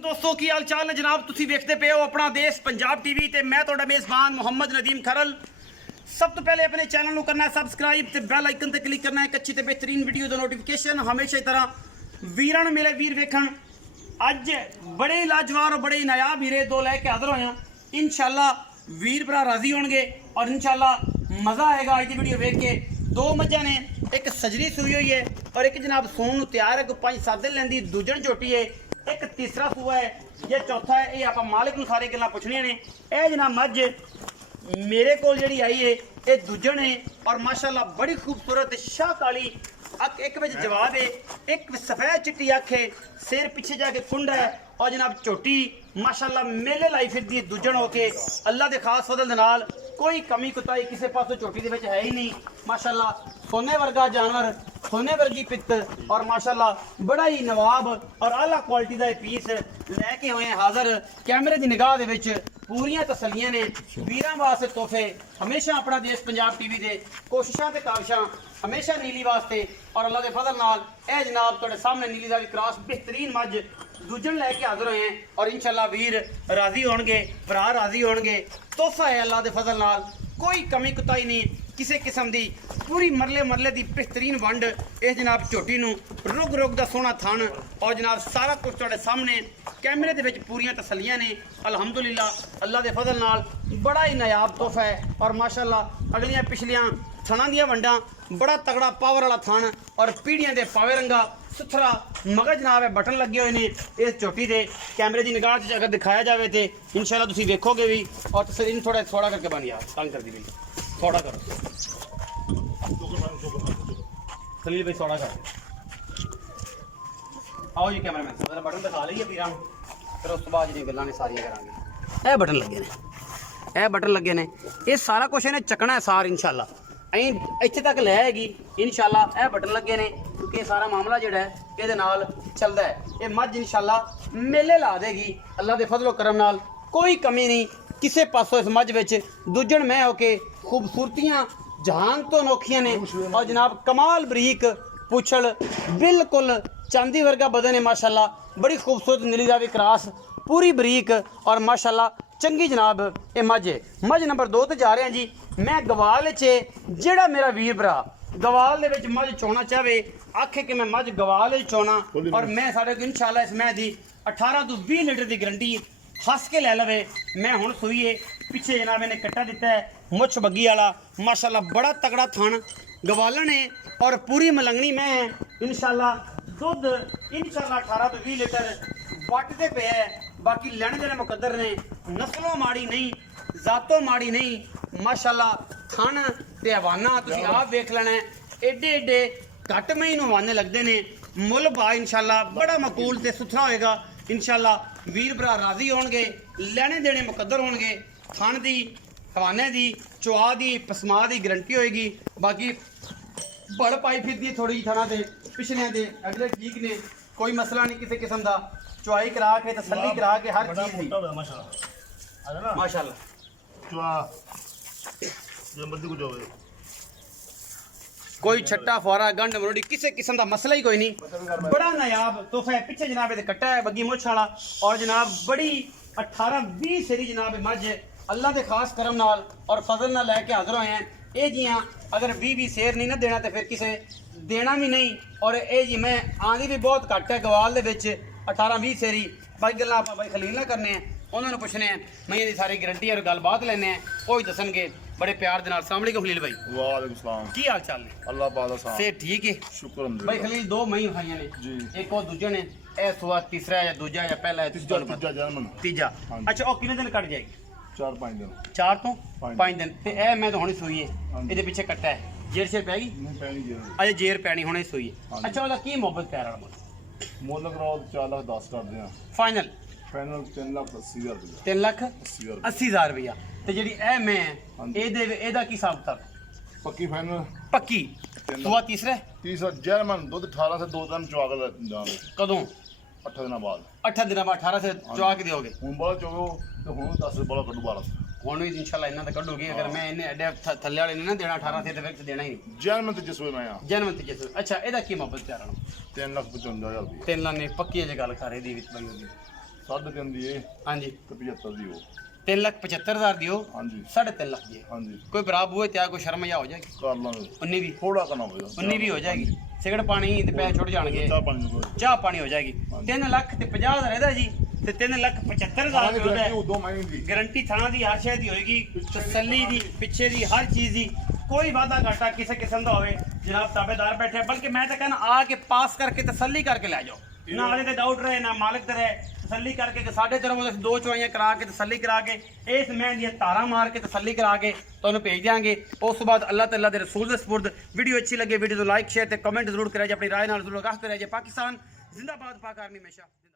दोस्तों की हाल चाल है जनाब, तुसी देखते पे हो अपना देश पंजाब टीवी ते मैं ਤੁਹਾਡਾ मेज़बान मोहम्मद नदीम खरल। सब तो पहले अपने चैनल ਨੂੰ करना है सबसक्राइब ते बैल आइकन ते क्लिक करना है एक अच्छी ते बेहतरीन वीडियो दा नोटिफिकेशन हमेशा की तरह वीरां नूं मेरे वीर वेखण अज बड़े लाजवाब और बड़े नायाब हीरे दो लैके हाजिर होया। इंशाल्लाह वीर भरा राजी होणगे और इंशाल्लाह मज़ा आएगा अज दी वीडियो वेख के। दो मज्जां ने, एक सजरी सूई हुई है और एक जनाब सून नूं तैयार है, कोई 5-7 दिन लैंदी दूजण झोटी है, एक तीसरा सूआ है, ये चौथा है। ये आप मालिक नूं सारी गल्लां पुछणियां ने। यह जनाब मझ मेरे को जी आई है ये दूजण है और माशाल्लाह बड़ी खूबसूरत शाह काली अख, एक विच जवाब है, एक सफेद चिट्टी अख है, सिर पीछे जाके कुंड है और जनाब झोटी माशाल्लाह मेले लाई फिरदी है दूजण होके। अल्लाह के खास फजल दे नाल कोई कमी कुताई किसी पासों झोटी दे विच है ही नहीं। माशाल्लाह सोने वर्गा जानवर, सोने वर्गी पित्त और माशाल्लाह बड़ा ही नवाब और आला क्वालिटी का पीस लैके हुए हैं हाजिर कैमरे की निगाह दे विच। पूरियां तसलियां ने वीरां वास्ते तोहफे हमेशा अपना देश पंजाब टीवी दे कोशिशां ते काविशां हमेशा नीली वास्ते और अल्लाह के फजल नाल ए जनाब तुहाडे सामने नीली दा क्रॉस बेहतरीन मझ दूजन लैके हाजिर होए हैं और इंशाल्लाह वीर राजी होणगे, भरा राजी होणगे। तोहफा है अल्लाह के फजल नाल, कोई कमी कुताई नहीं किसी किस्म की, पूरी मरले मरले की बेहतरीन वंड। इस जनाब झोटी नूं रुग रुग का सोहना थन और जनाब सारा कुछ तुहाडे सामने कैमरे दे विच पूरियां तसलियां ने। अल्हम्दुलिल्लाह अल्लाह के फजल नाल बड़ा ही नायाब तोहफा है और माशाल्लाह अगलियां पिछलियां थणा दियां वंडां बड़ा तगड़ा पावर वाला थन और पीढ़ियां दे पावे रंगा सुथरा मगर जनाब है बटन लगे हुए ने इस झोटी दे। कैमरे की निगाह च अगर दिखाया जाए तो इंशाल्लाह तुसीं देखोगे भी और तस्वीर थोड़ा थोड़ा करके बन यार तंग कर दी भाई, थोड़ा करो खलील भाई, थोड़ा कर आओ जी कैमरा मैन बटन दिखा लीए वीरां फिर उस तो बाद जी गल्लां ने सारियां करांगे। बटन लगे ने, बटन लगे ने, ये सारा कुछ इन्हें चकना है सार इंशाल्लाह अं इत्थे तक लैगी इंशाल्लाह। यह बटन लगे ने क्योंकि सारा मामला जोड़ा है ये नाल चलता है। ये मझ इंशाल्लाह मेले ला देगी अल्लाह के फजलो करम नाल, कोई कमी नहीं किसी पासों इस मझ विच। दूजण मैं होके खूबसूरतियां जहान तो अनोखियां ने और जनाब कमाल बरीक पुछल बिल्कुल चांदी वर्गा बदन है माशाल्लाह। बड़ी खूबसूरत नीली दा भी क्रॉस पूरी बरीक और माशाल्लाह चंगी जनाब ये मझ है। मझ नंबर 2 ते जा रहे हैं जी। मैं गवाल च जेड़ा मेरा वीर भरा गवाल दे विच मझ चोना चाहे आखे कि मैं मझ गवाल चोना और मैं साढ़े को इंशाल्लाह इस मैं दी 18 तो 20 लीटर की गारंटी हस के लै लवे। मैं हुण सूईए पिछे जनाब इन्हें कट्टा दिता है मुछ बग्गी वाला माशाल्लाह बड़ा तगड़ा थन गवालन है और पूरी मलंगनी मैं इंशाल्लाह दुध इंशाल्लाह 18 तो 20 लीटर वटते पे है। बाकी लैने देने मुकद्दर ने, नस्लों माड़ी नहीं जातों माड़ी नहीं माशाल्लाह। थन ते हवाना तुसीं आप वेख लेना है एडे एडे घट मही नूं हवाने लगते ने। मुल भा इंशाल्लाह बड़ा मकूल ते सुथरा होएगा इंशाल्लाह। वीर भरा राजी होणगे, लैने देने मुकद्दर होणगे। थन दी हवाने दी चुआ दी पसमा दी गारंटी होएगी। बाकी बड़ पाई फिरदी थोड़ी जी थना दे पिछलियां दे अगले ठीक ने, कोई मसला नहीं किसी किस्म का। चुआई करा के तसल्ली करा के हर चीज दी माशाल्लाह कोई छट्टा फुआरा गंढ मरोड़ी किसी किस्म का मसला ही कोई नहीं। बड़ा नायाब तोहफा है। पिछे जनाब ये कट्टा है बग्गी मुछ वाला और जनाब बड़ी 18-20 सेरी जनाब मझ अल्लाह के खास करम नाल और फजल नाल लैके हाजिर होए हैं। ये जी हाँ अगर 20-20 शेर नहीं ना देना तो फिर किसे देना भी नहीं। और ये जी मैं आँधी भी बहुत घट है गवाल दे विच 18-20 सेरी। बाकी गल्लां आपां भाई खलील ना करने हैं, उन्होंने पुछने हैं मैं ये सारी गारंटी और गलबात लेने हैं वो ही दसणगे बड़े प्यार दे नाल। अस्सलाम वालेकुम खलील भाई। वालेकुम सलाम। की हाल चाल ने? अल्लाह पाक दा साथ से ठीक है शुक्र भाई। खलील दो मई खाइयां ने जी, एक और दूजे ने ए सुआ तीसरा या दूजा या पहला है तीजा जन्म तीजा। अच्छा और कितने दिन कट जाएगी? 4-5 दिन 4 तो 5 दिन ते ए मैं तो हुणे सूई है ਇਹਦੇ ਪਿੱਛੇ ਕੱਟਾ ਹੈ ਜੇਰ ਸ਼ੇਰ ਪੈ ਗਈ नहीं पैनी जे ਅਜੇ ਜੇਰ ਪੈਣੀ ਹੁਣੇ ਸੂਈ ਹੈ। ਅੱਛਾ ਉਹਦਾ ਕੀ ਮੁਹੱਬਤ ਪਿਆਰ ਵਾਲਾ मोल कराओ 4,10,000 करदे हैं ਫਾਈਨਲ फाइनल 3,80,000 रुपया 3 ਲੱਖ 80,000 ਰੁਪਇਆ ਤੇ ਜਿਹੜੀ ਇਹ ਮੈਂ ਹਾਂਜੀ। ਇਹਦਾ ਕੀ ਹਿਸਾਬ ਕਿਤਾਬ पक्की फाइनल ਪੱਕੀ ਸੁਆ ਤੀਸਰਾ 30 जर्मन दूध 18 से 2 दिन चुआ के जाओगे ਕਦੋਂ 8 दिन बाद 8 ਦਿਨਾਂ ਬਾਅਦ 18 ਸੇ ਚੁਆ ਕੇ ਦਿਓਗੇ। हूँ बड़ा चुगो तो हूँ 10 बड़ा कटू 12 ਹੁਣ ਵੀ ਇਨਸ਼ਾਅੱਲਾ ਇਹਨਾਂ ਦਾ ਕੱਢੋਗੇ। ਅਗਰ ਮੈਂ ਇਹਨੇ ਐਡੇ ਥੱਲੇ ਵਾਲੇ ਨੇ ਨਾ ਦੇਣਾ 18 ਸੇ ਤੇ ਫਿਰ ਦੇਣਾ ਹੀ ਨਹੀਂ। जर्मन तो जिस वे मैं यहाँ ਜਨਮ ਤੇ ਜਿਸ ਅੱਛਾ ਇਹਦਾ ਕੀ ਮੁਹੱਬਤ ਪਿਆਰ ਵਾਲਾ 3,55,000 रुपया 3 ਲੱਖ ਨੇ ਪੱਕੀ ਜੇ ਗੱਲ ਕਰ ਇਹਦੀ ਵਿੱਚ ਬਾਈ ਉਹਦੀ 3.5 ਦੀ ਇਹ ਹਾਂਜੀ ਤੇ 75 ਦੀ ਉਹ 3,75,000 ਦਿਓ, ਹਾਂਜੀ 3.5 ਲੱਖ ਦੀ। ਹਾਂਜੀ ਕੋਈ ਬਰਾਬ ਹੋਏ ਤੇ ਕੋਈ ਸ਼ਰਮ ਜਾਂ ਹੋ ਜਾਏਗੀ, ਕਰ ਲਾਂਗੇ 19 ਵੀ ਥੋੜਾ ਕਰਨਾ ਹੋਵੇਗਾ 19 ਵੀ ਹੋ ਜਾਏਗੀ। ਸਿਗਰਟ ਪਾਣੀ ਤੇ ਪੈਸੇ ਛੁੱਟ ਜਾਣਗੇ, ਚਾਹ ਪਾਣੀ ਨੂੰ ਚਾਹ ਪਾਣੀ ਹੋ ਜਾਏਗੀ। 3 ਲੱਖ ਤੇ 50,000 ਇਹਦਾ ਜੀ, ਤੇ 3,75,000 ਦੀ ਰੁਪਏ ਗਰੰਟੀ ਉਦੋਂ ਮੈਂ ਦੀ ਗਰੰਟੀ ਥਾਂ ਦੀ ਹਰ ਸ਼ੈ ਦੀ ਹੋਏਗੀ, ਤਸੱਲੀ ਦੀ, ਪਿੱਛੇ ਦੀ, ਹਰ ਚੀਜ਼ ਦੀ। ਕੋਈ ਵਾਦਾ ਘਾਟਾ ਕਿਸੇ ਕਿਸਮ ਦਾ ਹੋਵੇ ਜਨਾਬ ਤਾਬੇਦਾਰ ਬੈਠੇ, ਬਲਕਿ ਮੈਂ ਤਾਂ ਕਹਿੰਦਾ ਆ ਕੇ ਪਾਸ ਕਰਕੇ ਤਸੱਲੀ ਕਰਕੇ ਲੈ ਜਾਓ, ਨਾ ਵਾਲੇ ਤੇ ਡਾਊਟ ਰਹੇ ਨਾ ਮਾਲਕ ਤੇ ਰਹੇ। ਤਸੱਲੀ ਕਰਕੇ ਕਿ ਸਾਡੇ ਤਰਫੋਂ ਅਸੀਂ 2 ਚੁਆਈਆਂ ਕਰਾ ਕੇ ਤਸੱਲੀ ਕਰਾ ਕੇ ਇਸ ਮਹਿਨ ਦੀਆਂ ਤਾਰਾਂ ਮਾਰ ਕੇ ਤਸੱਲੀ ਕਰਾ ਕੇ ਤੁਹਾਨੂੰ ਭੇਜ ਦਿਆਂਗੇ। ਉਸ ਤੋਂ ਬਾਅਦ ਅੱਲਾਹ ਤਾਲਾ ਦੇ ਰਸੂਲ ਦੇ ਸਪੁਰਦ ਵੀਡੀਓ ਅੱਛੀ ਲੱਗੇ ਵੀਡੀਓ ਨੂੰ ਲਾਈਕ ਸ਼ੇਅਰ ਤੇ ਕਮੈਂਟ ਜ਼ਰੂਰ ਕਰਿਆ ਜੇ, ਆਪਣੀ ਰਾਏ ਨਾਲ ਜ਼ਰੂਰ ਆਗਾਹ ਕਰਿਆ ਜੇ। ਪਾਕਿਸਤਾਨ ਜ਼ਿੰਦਾਬਾਦ, ਪਾਕ ਆਰਮੀ ਹਮੇਸ਼ਾ।